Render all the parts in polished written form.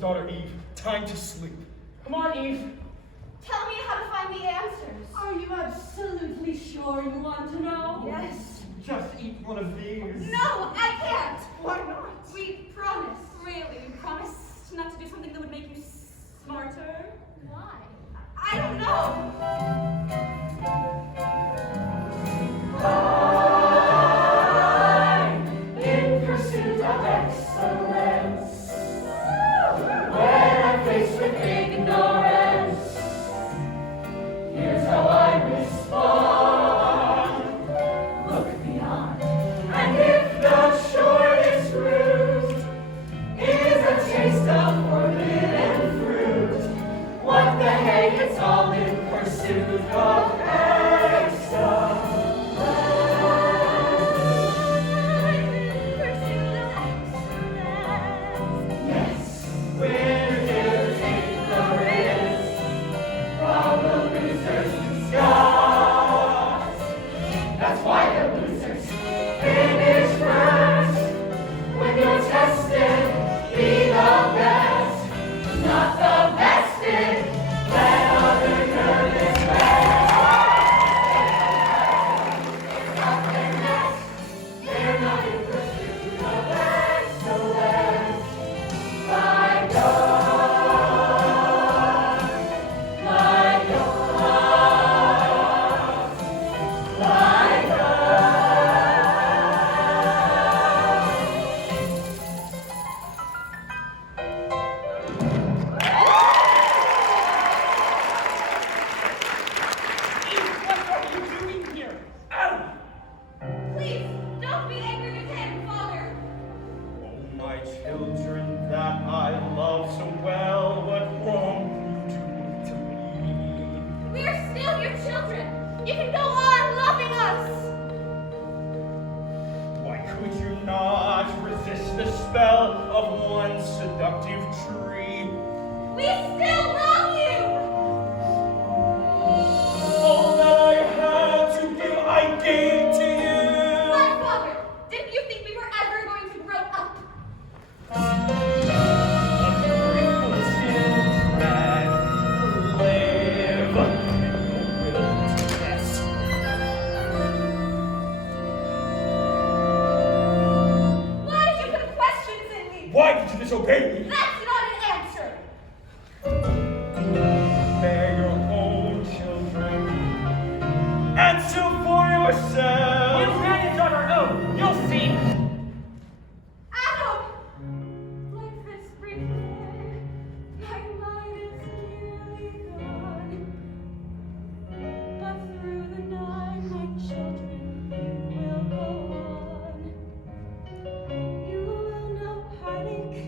Daughter Eve, time to sleep. Come on, Eve. Tell me how to find the answers. Are you absolutely sure you want to know? Yes. Just eat one of these. No, I can't. Why not? We promised. Really, we promised not to do something that would make you smarter. Why? I don't know. I'm in pursuit of excellence. When I'm faced with ignorance, here's how I respond. spell of one seductive tree. We still love you! All that I had to give, I gave to you. What, Father? Didn't you think we were ever going to grow up? Ungrateful children, live in the wilderness. Why did you put questions in me? Why did you disobey me? That's not an answer! Bear your own children. Answer for yourself. We'll manage on our own. You'll see. Adam! Like this repair, my mind is nearly gone. But through the night, my children, you will go on. You will know heartache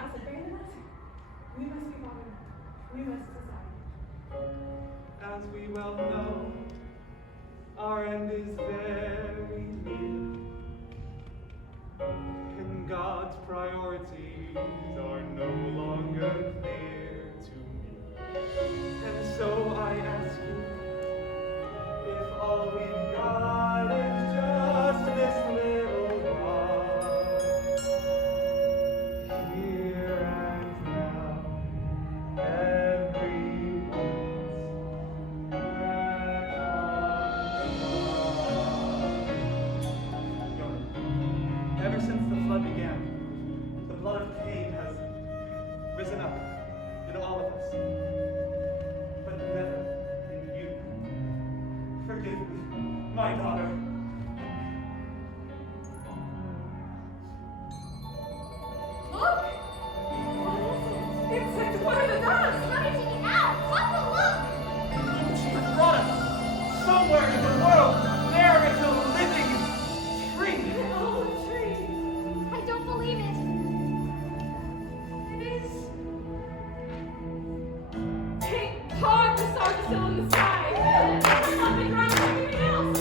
house abandoned us, we must be bothered. We must decide. As we well know, our end is very near. And God's priorities are no longer clear to me. And so I ask you, if all we've got is just this little while, here and now, everyone's ever since the flood began, the blood of Cain has risen up in all of us, but never in you. Forgive me, my daughter. Look! It's one of the dogs! Let me take it out! What the look? Jesus brought us somewhere in the world. There is a living tree. Oh, the tree! I don't believe it. It is. Take part, the stars are still in the sky. It's not been around like anything else.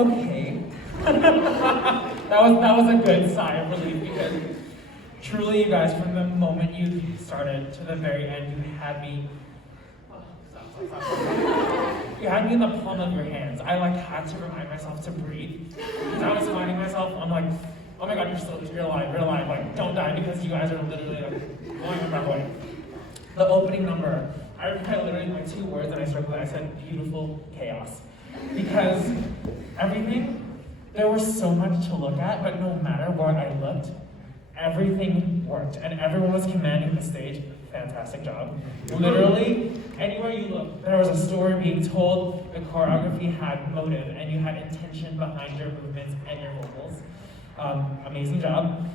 Okay. that was a good sigh of relief because truly, you guys, from the moment you started to the very end, you had me. You had me in the palm of your hands. I had to remind myself to breathe because I was finding myself. I'm like, oh my God, you're alive. Like, don't die because you guys are literally blowing my breath away. The opening number, I literally my 2 words and I circled it. I said beautiful chaos. Because everything, there was so much to look at, but no matter where I looked, everything worked, and everyone was commanding the stage. Fantastic job. Literally, anywhere you looked, there was a story being told, the choreography had motive, and you had intention behind your movements and your vocals. Amazing job.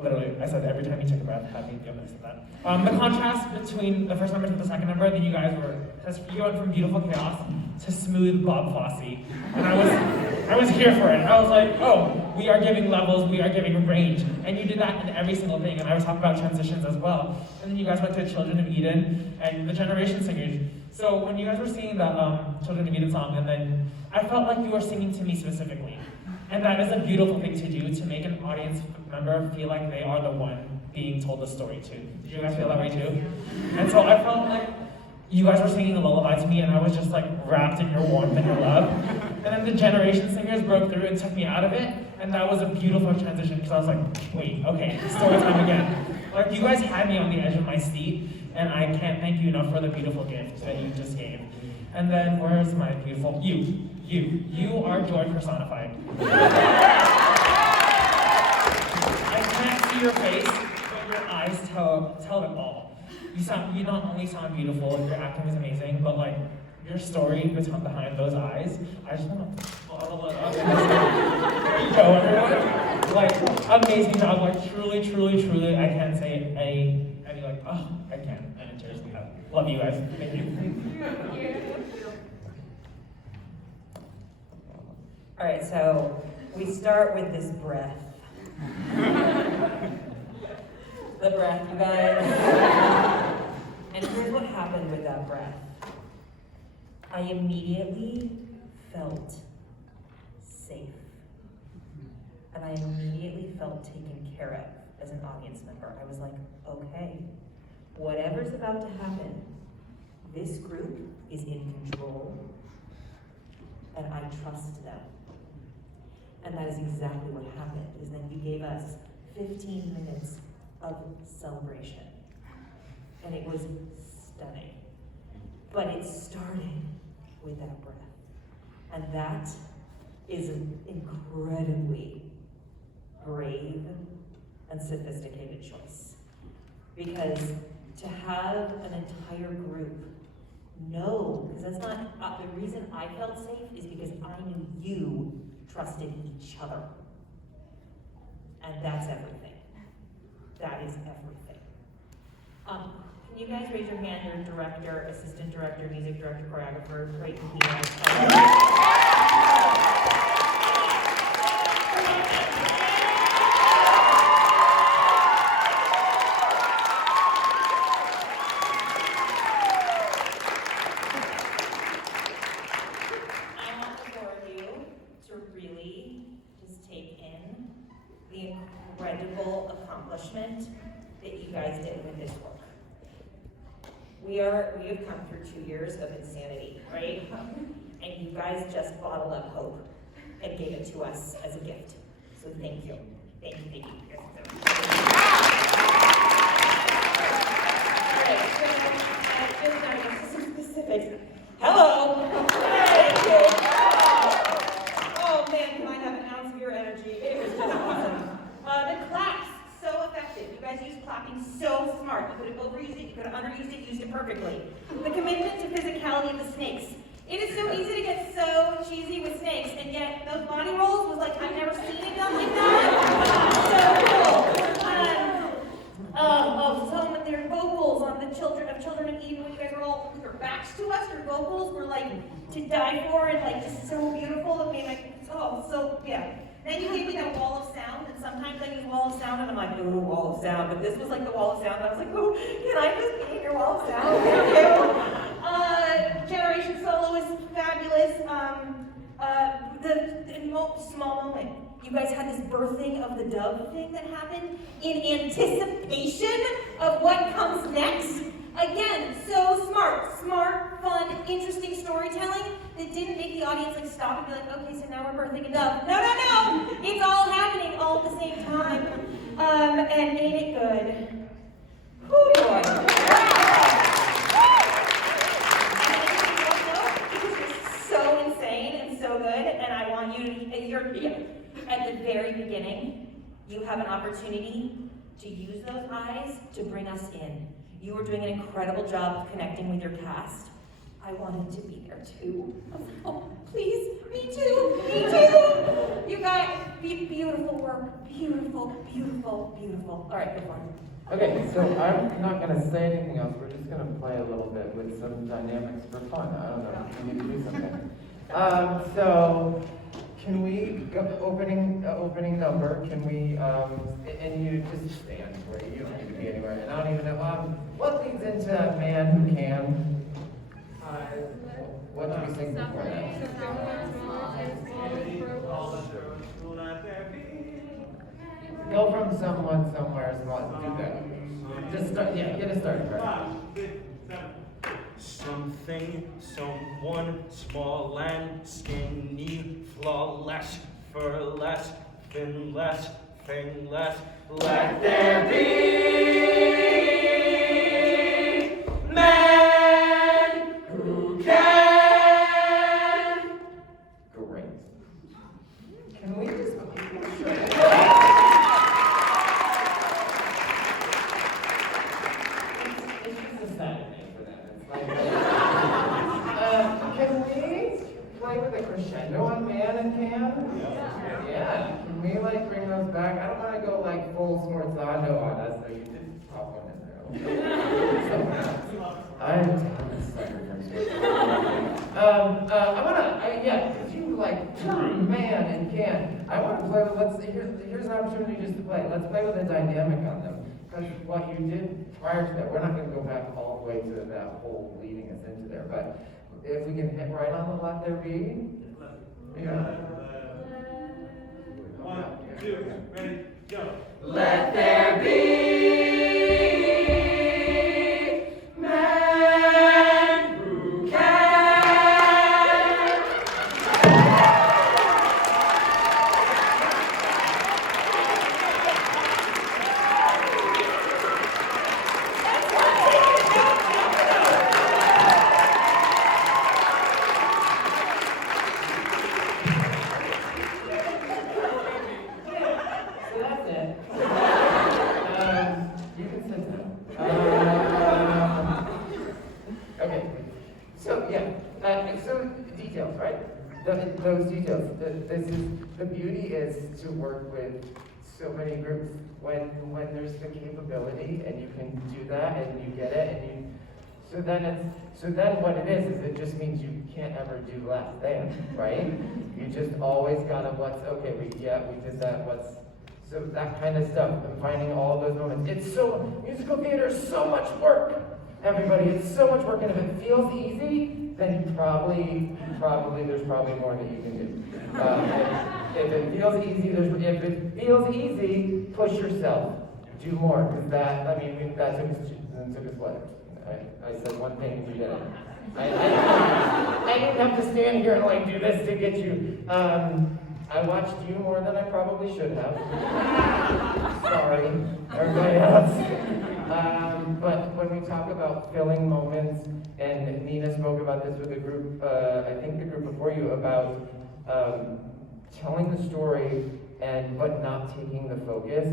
Literally, I said every time you took a breath, happy. Yep, I said that. The contrast between the first number to the second number, then you guys went from beautiful chaos to smooth Bob Fosse, and I was here for it. I was like, oh, we are giving levels, we are giving range, and you did that in every single thing. And I was talking about transitions as well. And then you guys went to Children of Eden and the Generation Singers. So when you guys were singing the Children of Eden song, and then I felt like you were singing to me specifically. And that is a beautiful thing to do, to make an audience member feel like they are the one being told the story to. Did you guys feel that way too? And so I felt like you guys were singing a lullaby to me, and I was just like wrapped in your warmth and your love. And then the Generation Singers broke through and took me out of it, and that was a beautiful transition, because I was like, wait, okay, story time again. Like, you guys had me on the edge of my seat, and I can't thank you enough for the beautiful gift that you just gave. And then, where's my beautiful, you are joy personified. I can't see your face, but your eyes tell it all. You not only sound beautiful, your acting is amazing, but like, your story behind those eyes, I just want to bottle it up. There you go, everyone. Like, amazing job. Like, truly, truly, truly, I can't say any like, oh, I can't. And seriously, love you guys. Thank you. All right, so we start with this breath. The breath, you guys. And here's what happened with that breath. I immediately felt safe. And I immediately felt taken care of as an audience member. I was like, okay, whatever's about to happen, this group is in control, and I trust them. And that is exactly what happened, is then you gave us 15 minutes of celebration. And it was stunning. But it started with that breath. And that is an incredibly brave and sophisticated choice. Because to have an entire group know, because that's not, the reason I felt safe is because I knew you trusted each other. And that's everything. That is everything. Can you guys raise your hand, your director, assistant director, music director, choreographer, great incredible accomplishment that you guys did with this work. We have come through 2 years of insanity, right? And you guys just bottled up hope and gave it to us as a gift. So thank you. Thank you, thank you. All right, so just now to some specifics. Hello. Thank you. Oh man, can I have an ounce of your energy? It was just awesome. The claps, so effective. You guys used clapping so smart. You could have overused it, you could have underused it, used it perfectly. The commitment to physicality of the snakes. It is so easy to get so cheesy with snakes, and yet those body rolls was like, I've never seen it done like that. So cool. Some of their vocals on the Children of Eden, when you guys were all with your backs to us, your vocals were like to die for and like just so beautiful. It made like, oh, so yeah. Then you gave me that wall of sound, and sometimes I use wall of sound, and I'm like, ooh, wall of sound. But this was like the wall of sound, and I was like, ooh, can I just be in your wall of sound? Thank you. Generation Solo is fabulous. The small moment. You guys had this birthing of the dove thing that happened in anticipation of what comes next. Again, so smart, fun, interesting storytelling that didn't make the audience like stop and be like, okay, so now we're birthing a dove. No. It's all happening all at the same time. And made it good. Whew, boy. Because you're so insane and so good, and I want you to, you're at the very beginning, you have an opportunity to use those eyes to bring us in. You were doing an incredible job of connecting with your cast. I wanted to be there too. I was like, oh, please, me too. You got beautiful work. work. Beautiful, beautiful, beautiful. All right, go for it. Okay, so I'm not gonna say anything else. We're just gonna play a little bit with some dynamics for fun. I don't know. We need to do something. So can we opening number? Can we and you just stand where you don't need to be anywhere. And I don't even know what leads into man who can. What do we sing before that? Go from someone somewhere small. Do that. Just start. Yeah, get it started. Right? Something, someone, small and skinny, flawless, for less, thin less, thing less. Let there be men who can. Great. Can we just? It's just a Saturday for them. It's like, can we play with a crescendo on man and can? Yeah. Can we like bring those back? I don't want to go like full sforzando on us, though you did pop one in there. I'm sucker for sforzando. Yeah, because you like man and can. I want to play with, here's an opportunity just to play. Let's play with a dynamic on them. Because what you did prior to that, we're not going to go back all the way to that whole leading us into there, but if we can hit right on the let there be. Yeah. 1, 2, ready, go. Let there be men who can. So that's it. You can sit down. Okay. So yeah. So details, right? Those details. The beauty is to work with so many groups when there's the capability and you can do that and you get it and you. So then what it is it just means you can't ever do less than, right? You just always gotta we did that, so that kind of stuff, and finding all those moments. Musical theater is so much work, everybody, it's so much work, and if it feels easy, then there's probably more that you can do. If it feels easy, push yourself, do more, because that took us what? I said one thing and you did it. I didn't have to stand here and like do this to get you. I watched you more than I probably should have. Sorry, everybody else. But when we talk about filling moments, and Nina spoke about this with a group, I think the group before you, about telling the story but not taking the focus.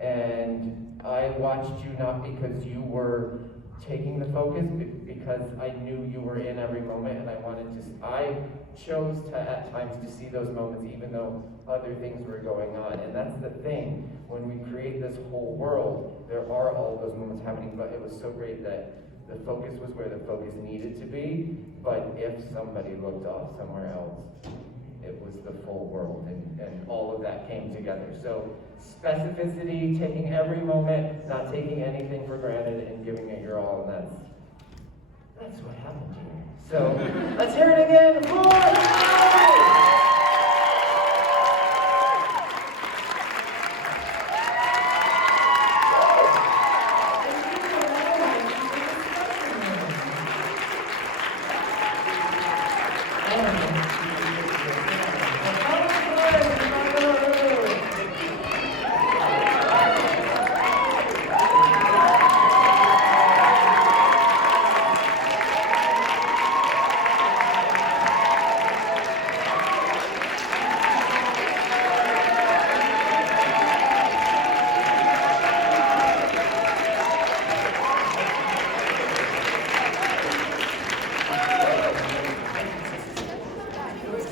And I watched you not because you were taking the focus, because I knew you were in every moment, and I chose to at times to see those moments even though other things were going on. And that's the thing, when we create this whole world, there are all those moments happening, but it was so great that the focus was where the focus needed to be, but if somebody looked off somewhere else, it was the full world, and all of that came together. So specificity, taking every moment, not taking anything for granted, and giving it your all, and that's what happened here. So let's hear it again for